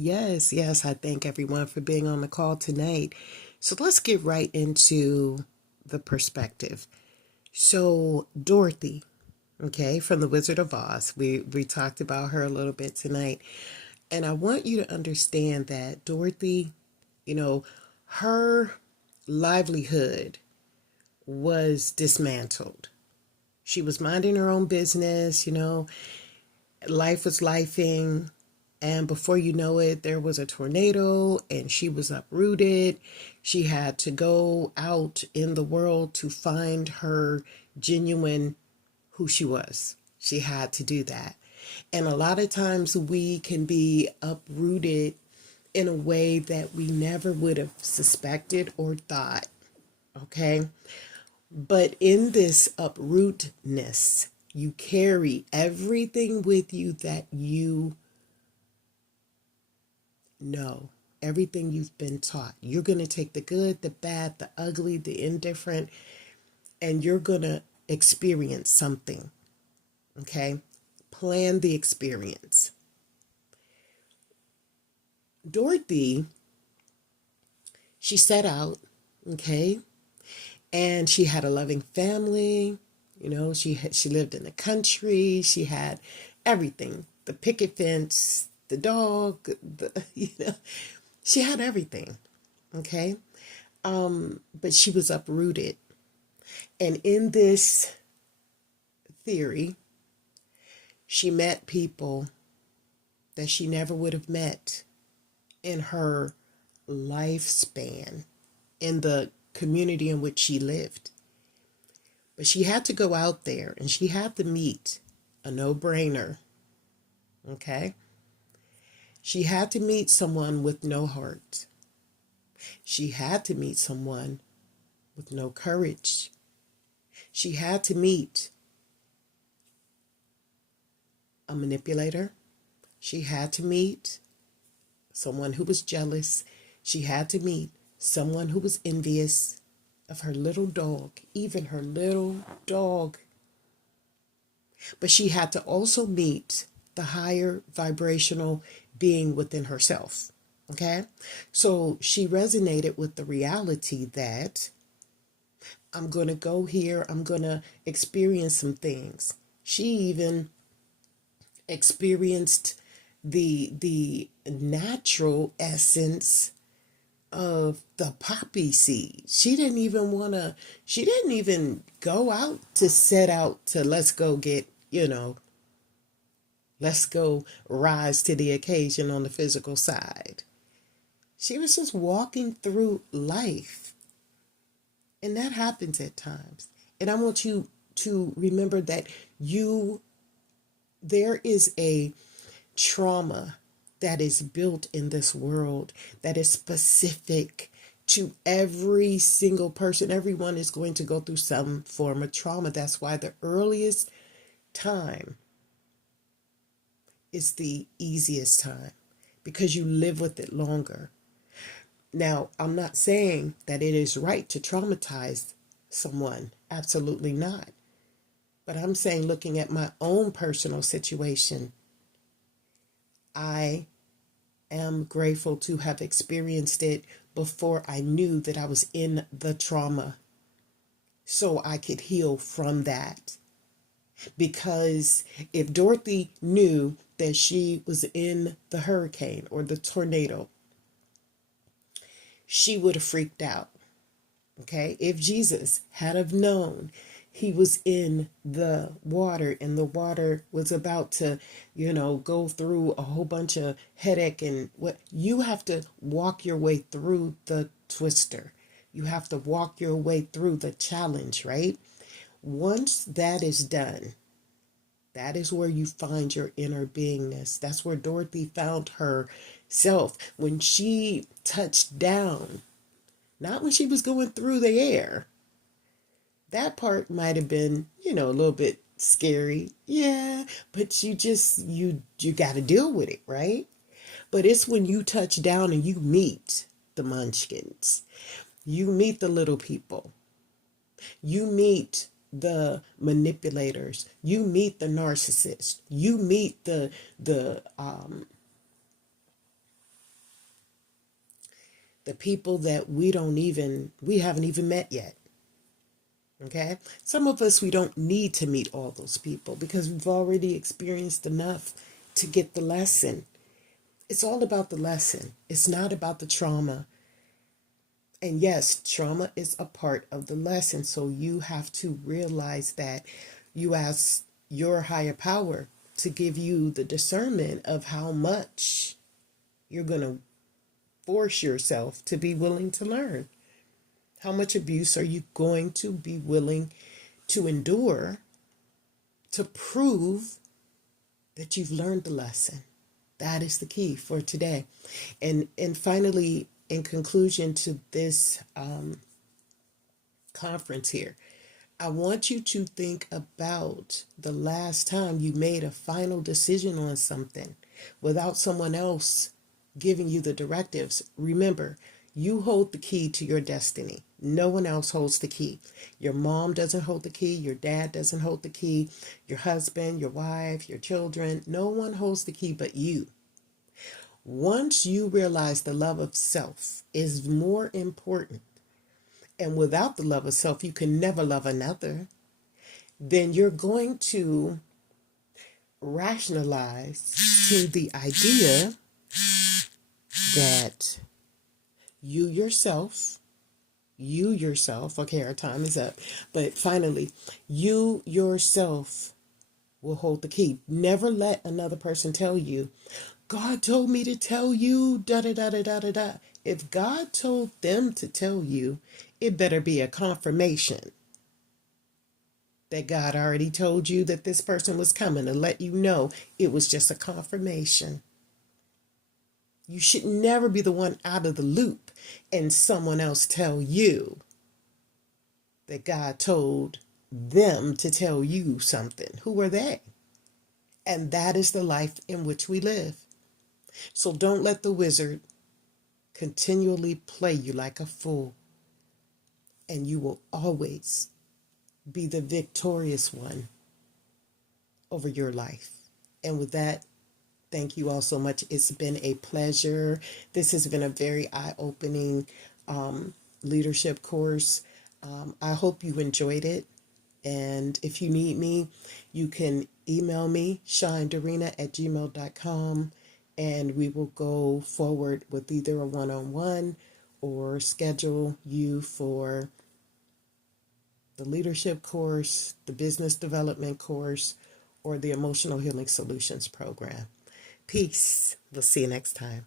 Yes, yes, I thank everyone for being on the call tonight. So let's get right into the perspective. So, Dorothy, okay, from The Wizard of Oz, we talked about her a little bit tonight. And I want you to understand that Dorothy, you know, her livelihood was dismantled. She was minding her own business, life was lifing. And before you know it, there was a tornado and she was uprooted. She had to go out in the world to find her genuine who she was. She had to do that. And a lot of times we can be uprooted in a way that we never would have suspected or thought. Okay. But in this uprootedness, you carry everything with you that you know, everything you've been taught. You're going to take the good, the bad, the ugly, the indifferent, and you're going to experience something. Okay? Plan the experience. Dorothy, she set out, okay? And she had a loving family. She lived in the country. She had everything. The picket fence, the dog, she had everything. Okay. But she was uprooted. And in this theory, she met people that she never would have met in her lifespan in the community in which she lived. But she had to go out there and she had to meet a no-brainer. Okay? She had to meet someone with no heart. She had to meet someone with no courage. She had to meet a manipulator. She had to meet someone who was jealous. She had to meet someone who was envious of her little dog, even her little dog. But she had to also meet the higher vibrational being within herself. Okay? So she resonated with the reality that I'm going to go here, I'm going to experience some things. She even experienced the natural essence of the poppy seed. She didn't even go out to set out to let's go get, let's go rise to the occasion on the physical side. She was just walking through life. And that happens at times. And I want you to remember that there is a trauma that is built in this world that is specific to every single person. Everyone is going to go through some form of trauma. That's why the earliest time is the easiest time, because you live with it longer. Now, I'm not saying that it is right to traumatize someone. Absolutely not. But I'm saying, looking at my own personal situation, I am grateful to have experienced it before I knew that I was in the trauma, so I could heal from that. Because if Dorothy knew that she was in the hurricane or the tornado, she would have freaked out. Okay? If Jesus had have known he was in the water and the water was about to, go through a whole bunch of headache and what, you have to walk your way through the twister. You have to walk your way through the challenge, right? Once that is done, that is where you find your inner beingness. That's where Dorothy found herself when she touched down, not when she was going through the air. That part might have been, a little bit scary. Yeah, but you got to deal with it, right? But it's when you touch down and you meet the munchkins. You meet the little people. You meet the manipulators. You meet the narcissist. You meet the the people that we haven't even met yet. Okay? Some of us, we don't need to meet all those people because we've already experienced enough to get the lesson. It's all about the lesson. It's not about the trauma. And yes, trauma is a part of the lesson. So you have to realize that you ask your higher power to give you the discernment of how much you're going to force yourself to be willing to learn. How much abuse are you going to be willing to endure to prove that you've learned the lesson? That is the key for today. And finally, in conclusion to this conference here, I want you to think about the last time you made a final decision on something without someone else giving you the directives. Remember, you hold the key to your destiny. No one else holds the key. Your mom doesn't hold the key. Your dad doesn't hold the key. Your husband, your wife, your children. No one holds the key but you. Once you realize the love of self is more important, and without the love of self, you can never love another, then you're going to rationalize to the idea that you yourself, okay, our time is up, but finally, you yourself will hold the key. Never let another person tell you, God told me to tell you, da da da da da da da. If God told them to tell you, it better be a confirmation that God already told you that this person was coming to let you know it was just a confirmation. You should never be the one out of the loop and someone else tell you that God told them to tell you something. Who are they? And that is the life in which we live. So don't let the wizard continually play you like a fool, and you will always be the victorious one over your life. And with that, thank you all so much. It's been a pleasure. This has been a very eye-opening leadership course. I hope you enjoyed it. And if you need me, you can email me, shinedorina@gmail.com, and we will go forward with either a one-on-one or schedule you for the leadership course, the business development course, or the emotional healing solutions program. Peace. We'll see you next time.